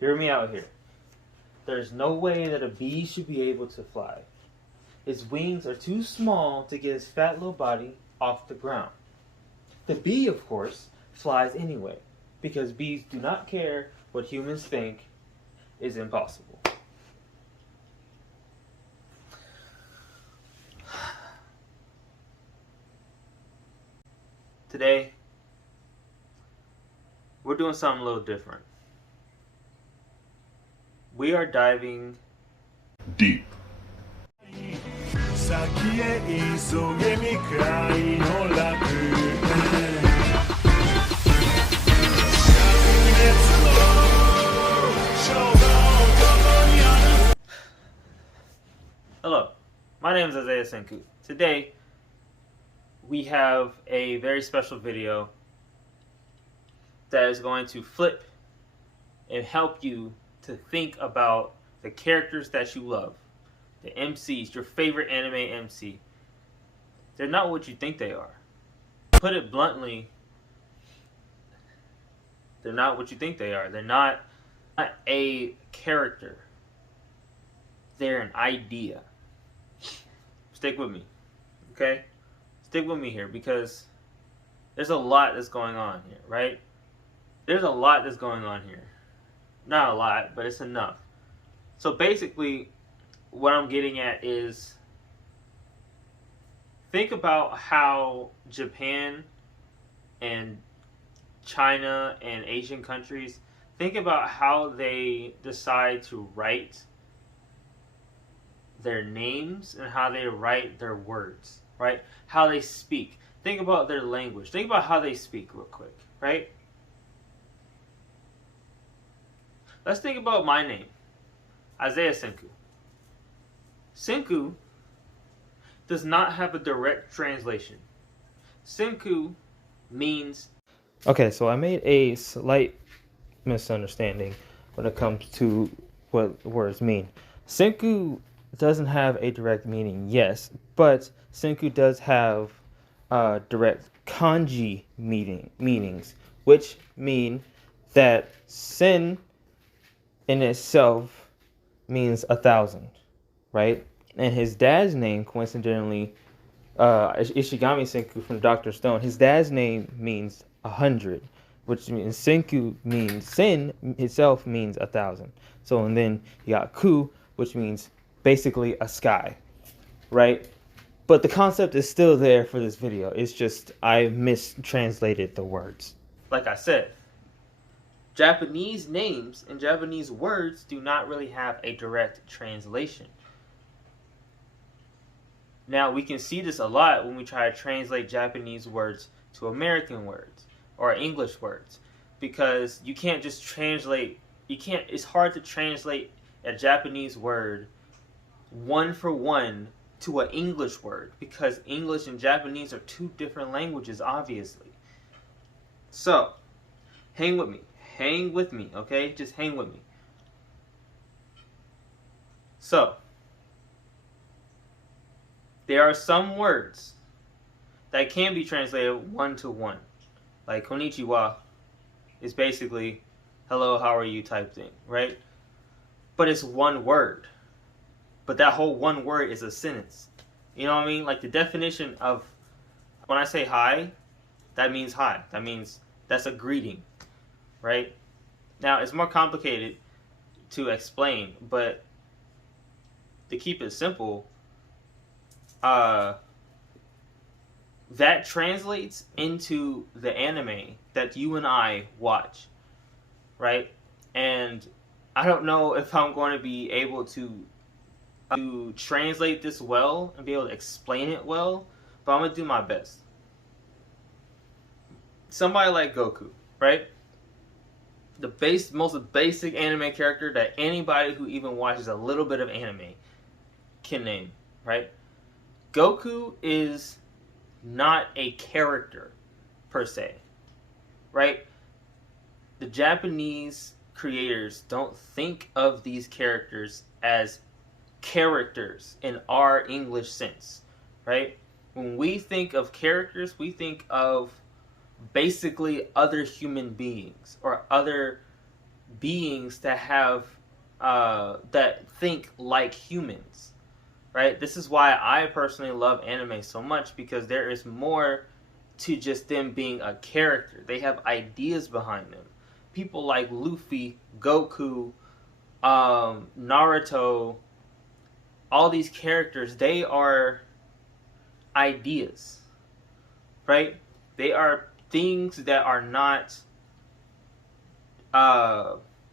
Hear me out here. There's no way that a bee should be able to fly. Its wings are too small to get its fat little body off the ground. The bee, of course, flies anyway, because bees do not care what humans think is impossible. Today, we're doing something a little different. We are diving deep. Hello, my name is Senku. Today, we have a very special video that is going to flip and help you to think about the characters that you love, the MCs, your favorite anime MC. They're not what you think they are. Put it bluntly, they're not what you think they are. They're not a character. They're an idea. Stick with me, okay? Stick with me here because there's a lot that's going on here, right? There's a lot that's going on here. Not a lot, but it's enough. So basically, what I'm getting at is think about how Japan and China and Asian countries, think about how they decide to write their names and how they write their words, right? How they speak. Think about their language. Think about how they speak real quick, right? Let's think about my name, Isaiah Senku. Senku does not have a direct translation. Senku means... Okay, so I made a slight misunderstanding when it comes to what words mean. Senku doesn't have a direct meaning, yes, but Senku does have direct kanji meanings, which mean that sen in itself means 1,000, right? And his dad's name, coincidentally, Ishigami Senku from Dr. Stone, his dad's name means 100, which means Senku means, sen itself means 1,000. So, and then you got ku, which means basically a sky, right? But the concept is still there for this video. It's just I mistranslated the words. Like I said, Japanese names and Japanese words do not really have a direct translation. Now, we can see this a lot when we try to translate Japanese words to American words or English words, because you can't just translate, it's hard to translate a Japanese word one for one to an English word, because English and Japanese are two different languages, obviously. So, hang with me, okay? Just hang with me. So, there are some words that can be translated one to one. Like konnichiwa is basically hello, how are you type thing, right? But it's one word. But that whole one word is a sentence. You know what I mean? Like the definition of when I say hi, that means hi. That means that's a greeting, right? Now, it's more complicated to explain, but to keep it simple, that translates into the anime that you and I watch, right? And I don't know if I'm going to be able to translate this well and be able to explain it well, but I'm going to do my best. Somebody like Goku, right? The most basic anime character that anybody who even watches a little bit of anime can name, right? Goku is not a character per se, right? The Japanese creators don't think of these characters as characters in our English sense, right? When we think of characters, we think of basically other human beings or other beings that have that think like humans, right? This is why I personally love anime so much, because there is more to just them being a character. They have ideas behind them. People like Luffy, Goku, Naruto, all these characters, they are ideas, right? They are things that are not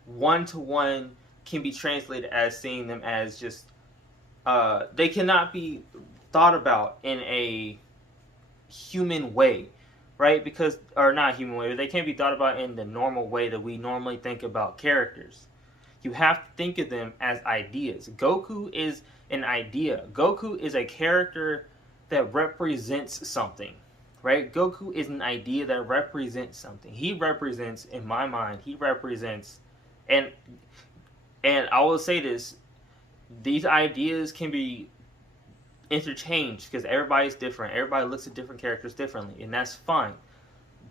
one-to-one, can be translated as seeing them as just they cannot be thought about in a human way, right? Because, or not human way, but they can't be thought about in the normal way that we normally think about characters. You have to think of them as ideas. Goku is an idea. Goku is a character that represents something, right? Goku is an idea that represents something. He represents, in my mind, he represents, and I will say this, these ideas can be interchanged because everybody's different. Everybody looks at different characters differently, and that's fine.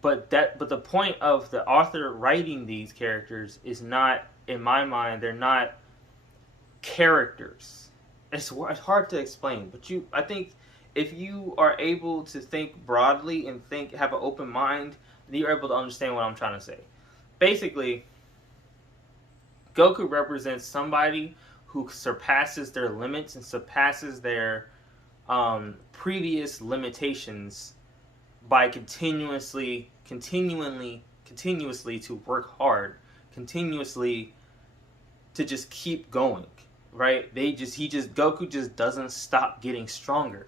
But the point of the author writing these characters is not, in my mind, they're not characters. It's hard to explain, but I think if you are able to think broadly and have an open mind, then you're able to understand what I'm trying to say. Basically, Goku represents somebody who surpasses their limits and surpasses their previous limitations by continuously to work hard, continuously to just keep going, right? Goku just doesn't stop getting stronger,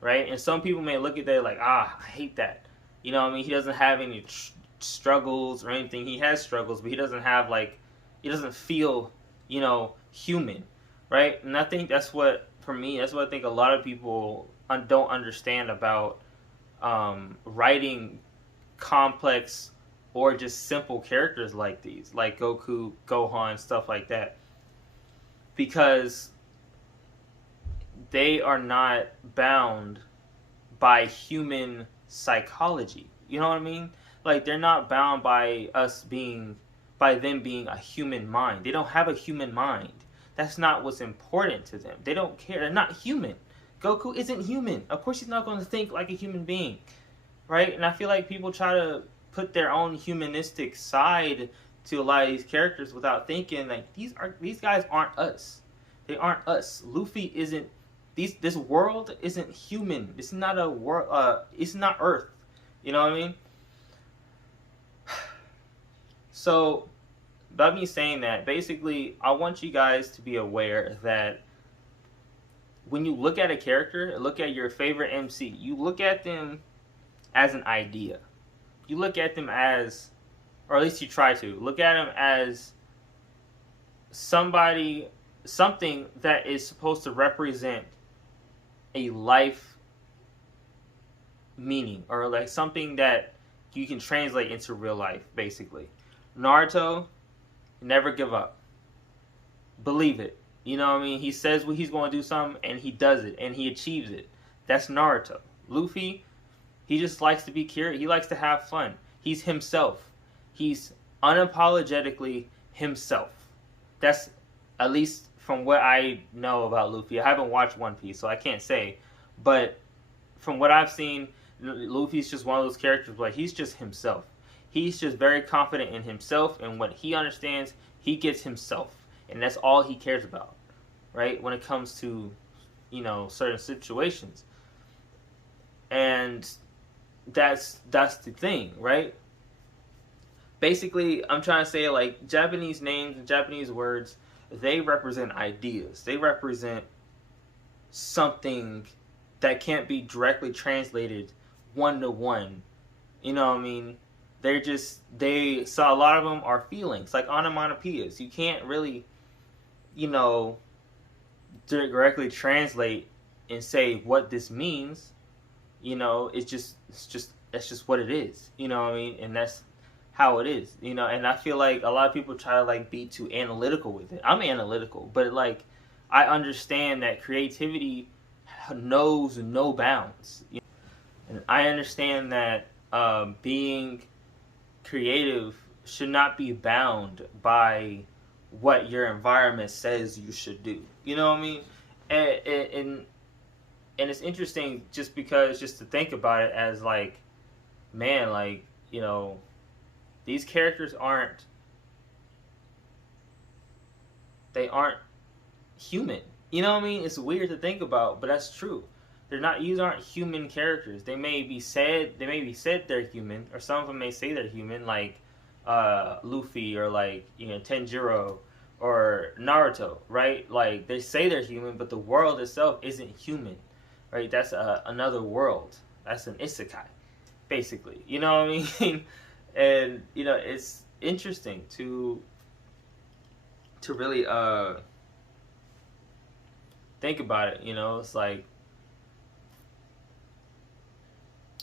right? And some people may look at that like, I hate that. You know what I mean? He doesn't have any struggles or anything. He has struggles, but he doesn't have he doesn't feel, human, right? And I think that's what I think a lot of people don't understand about writing complex or just simple characters like these, like Goku, Gohan, stuff like that. Because they are not bound by human psychology. You know what I mean? Like, they're not bound by them being a human mind. They don't have a human mind. That's not what's important to them. They don't care. They're not human. Goku isn't human. Of course he's not going to think like a human being, right? And I feel like people try to put their own humanistic side to a lot of these characters without thinking like these guys aren't us. They aren't us. Luffy isn't. This world isn't human. This is not a world. It's not Earth. You know what I mean? So, by me saying that, basically, I want you guys to be aware that when you look at a character, look at your favorite MC, you look at them as an idea. You look at them as, or at least you try to, look at them as something that is supposed to represent a life meaning, or like something that you can translate into real life, basically. Naruto, never give up. Believe it. You know what I mean? He says what he's going to do something, and he does it, and he achieves it. That's Naruto. Luffy, he just likes to be curious. He likes to have fun. He's himself. He's unapologetically himself. That's, at least from what I know about Luffy. I haven't watched One Piece, so I can't say. But from what I've seen, Luffy's just one of those characters where he's just himself. He's just very confident in himself, and what he understands, he gets himself. And that's all he cares about, right? When it comes to, certain situations. And that's the thing, right? Basically, I'm trying to say, like, Japanese names and Japanese words, they represent ideas. They represent something that can't be directly translated one-to-one. You know what I mean? So a lot of them are feelings, like onomatopoeias. You can't really, directly translate and say what this means. That's just what it is. You know what I mean? And that's how it is. And I feel like a lot of people try to be too analytical with it. I'm analytical, but I understand that creativity knows no bounds. And I understand that being creative should not be bound by what your environment says you should do. You know what I mean? And and it's interesting just because, just to think about it as like, man, like, you know, these characters aren't human. You know what I mean? It's weird to think about, but that's true. These aren't human characters. They may be said they're human, or some of them may say they're human, like Luffy, or like, you know, Tanjiro or Naruto, right? Like, they say they're human, but the world itself isn't human, right? That's another world. That's an isekai, basically. You know what I mean? And you know, it's interesting to really think about it. You know, it's like,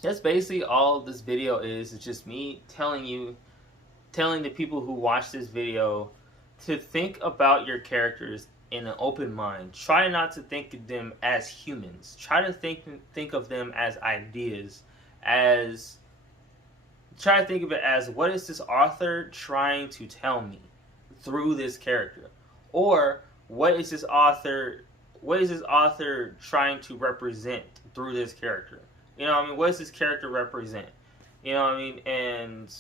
that's basically all this video is. It's just me telling the people who watch this video to think about your characters in an open mind. Try not to think of them as humans. Try to think of them as ideas. Try to think of it as, what is this author trying to tell me through this character? Or what is this author trying to represent through this character? You know what I mean? What does this character represent? You know what I mean? And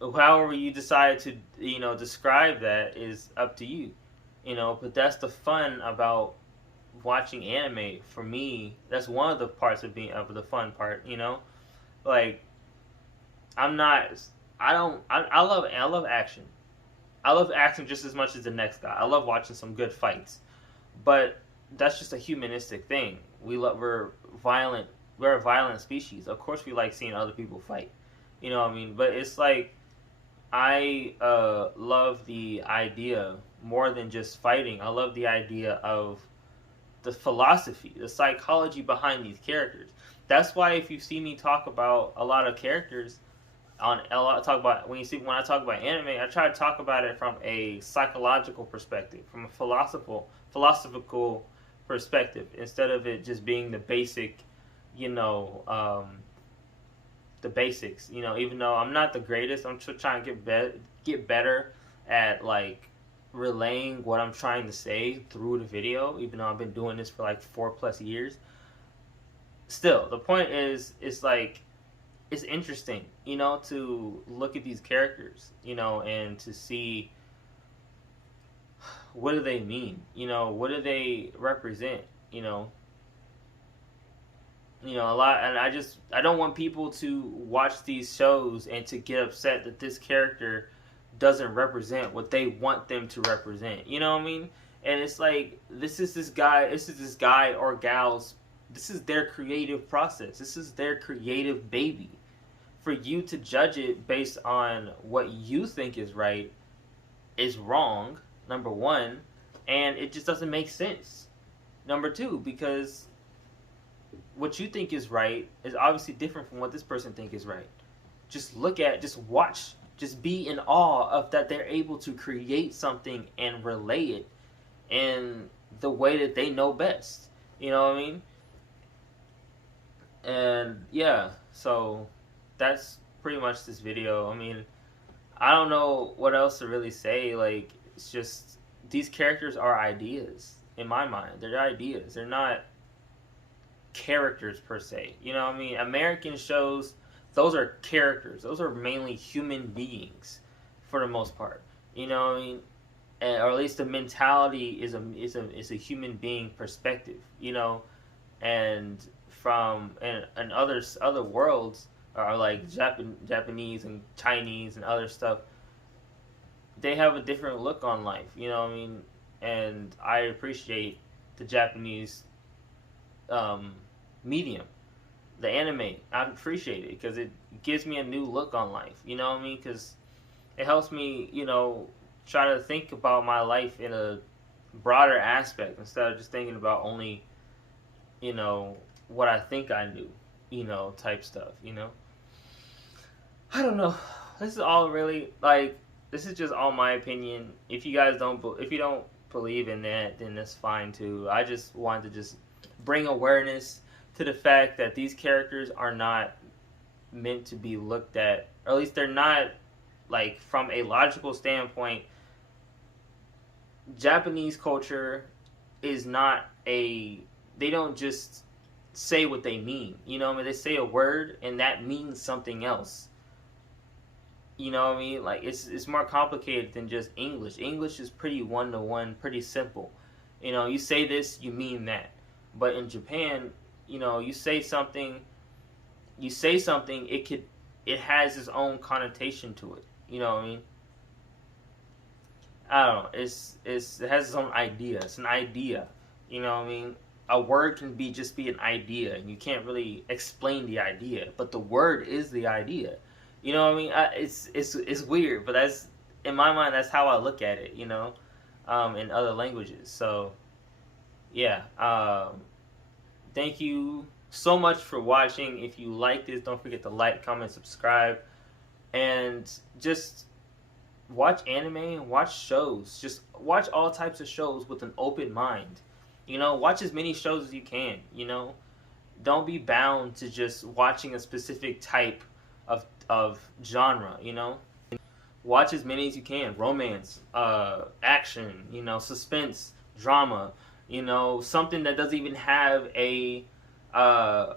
however you decide to, you know, describe that is up to you. You know, but that's the fun about watching anime. For me, that's one of the parts of the fun part, you know? Like, I love action. I love action just as much as the next guy. I love watching some good fights. But that's just a humanistic thing. We're violent. We're a violent species. Of course we like seeing other people fight. You know what I mean? But it's like, I love the idea more than just fighting. I love the idea of the philosophy, the psychology behind these characters. That's why if you see me talk about a lot of characters, when I talk about anime, I try to talk about it from a psychological perspective, from a philosophical perspective, instead of it just being the basic, you know, the basics. You know, even though I'm not the greatest, I'm still trying to get better at like relaying what I'm trying to say through the video. Even though I've been doing this for like 4+ years, still the point is, it's like, it's interesting, you know, to look at these characters, you know, and to see, what do they mean, you know, what do they represent, you know, a lot. And I don't want people to watch these shows and to get upset that this character doesn't represent what they want them to represent, you know what I mean? And it's like, this is this guy or gal's, this is their creative process, this is their creative baby. For you to judge it based on what you think is right is wrong, number one, and it just doesn't make sense, number two, because what you think is right is obviously different from what this person thinks is right. Just watch, just be in awe of that they're able to create something and relay it in the way that they know best. You know what I mean? And yeah, so that's pretty much this video. I mean, I don't know what else to really say. Like, it's just, these characters are ideas in my mind. They're ideas. They're not characters per se. You know what I mean? American shows, those are characters. Those are mainly human beings for the most part. You know what I mean? Or at least the mentality is a human being perspective. You know, and other worlds are like Japanese and Chinese and other stuff. They have a different look on life. You know what I mean? And I appreciate the Japanese medium, the anime. I appreciate it because it gives me a new look on life. You know what I mean? Because it helps me, you know, try to think about my life in a broader aspect instead of just thinking about only, you know, what I think I knew, you know, type stuff, you know? I don't know. This is all really, like, this is just all my opinion. If you don't believe in that, then that's fine too. I just wanted to just bring awareness to the fact that these characters are not meant to be looked at, or at least they're not like from a logical standpoint, Japanese culture is not a, they don't just say what they mean. You know what I mean? They say a word and that means something else. You know what I mean? Like it's more complicated than just English. English is pretty one-to-one, pretty simple. You know, you say this, you mean that. But in Japan, you know, you say something, it has its own connotation to it. You know what I mean? I don't know. It has its own idea. It's an idea. You know what I mean? A word can just be an idea, and you can't really explain the idea, but the word is the idea. You know what I mean? It's weird, but that's, in my mind, that's how I look at it. You know, in other languages. So yeah. Thank you so much for watching. If you like this, don't forget to like, comment, subscribe, and just watch anime and watch shows. Just watch all types of shows with an open mind. You know, watch as many shows as you can. You know, don't be bound to just watching a specific type of genre. You know, watch as many as you can. Romance, action, you know, suspense, drama. You know, something that doesn't even have a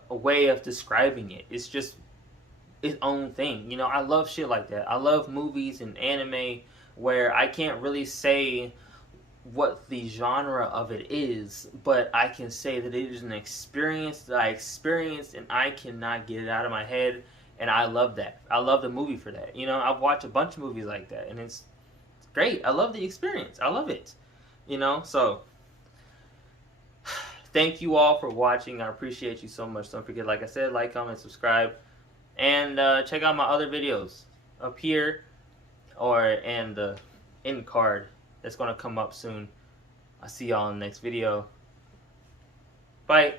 way of describing it. It's just its own thing. You know, I love shit like that. I love movies and anime where I can't really say what the genre of it is, but I can say that it is an experience that I experienced and I cannot get it out of my head, and I love that. I love the movie for that. You know, I've watched a bunch of movies like that, and it's great. I love the experience. I love it. You know, so thank you all for watching. I appreciate you so much. Don't forget, like I said, like, comment, subscribe, and check out my other videos up here and the end card that's going to come up soon. I'll see y'all in the next video. Bye.